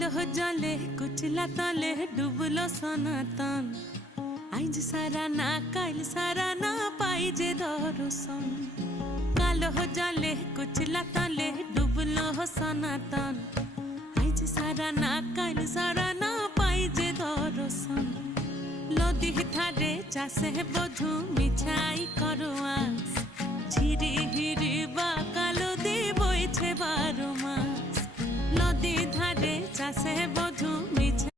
কালো জলে কুচলা তলে ডুবলো সনাতন। আইজ সারা না কাল সারা না পাই যে দর্শন। কালো জলে কুচলা তলে ডুবলো সনাতন। আইজ সারা না কাল সারা না পাই যে দর্শন। নদী ধারে চাষে বধু মিছাই করোয়াস। ঝিরি হিরি বা কালো দি বইছে 12 মাস। নদী ধারে চাষে বধু মিছাই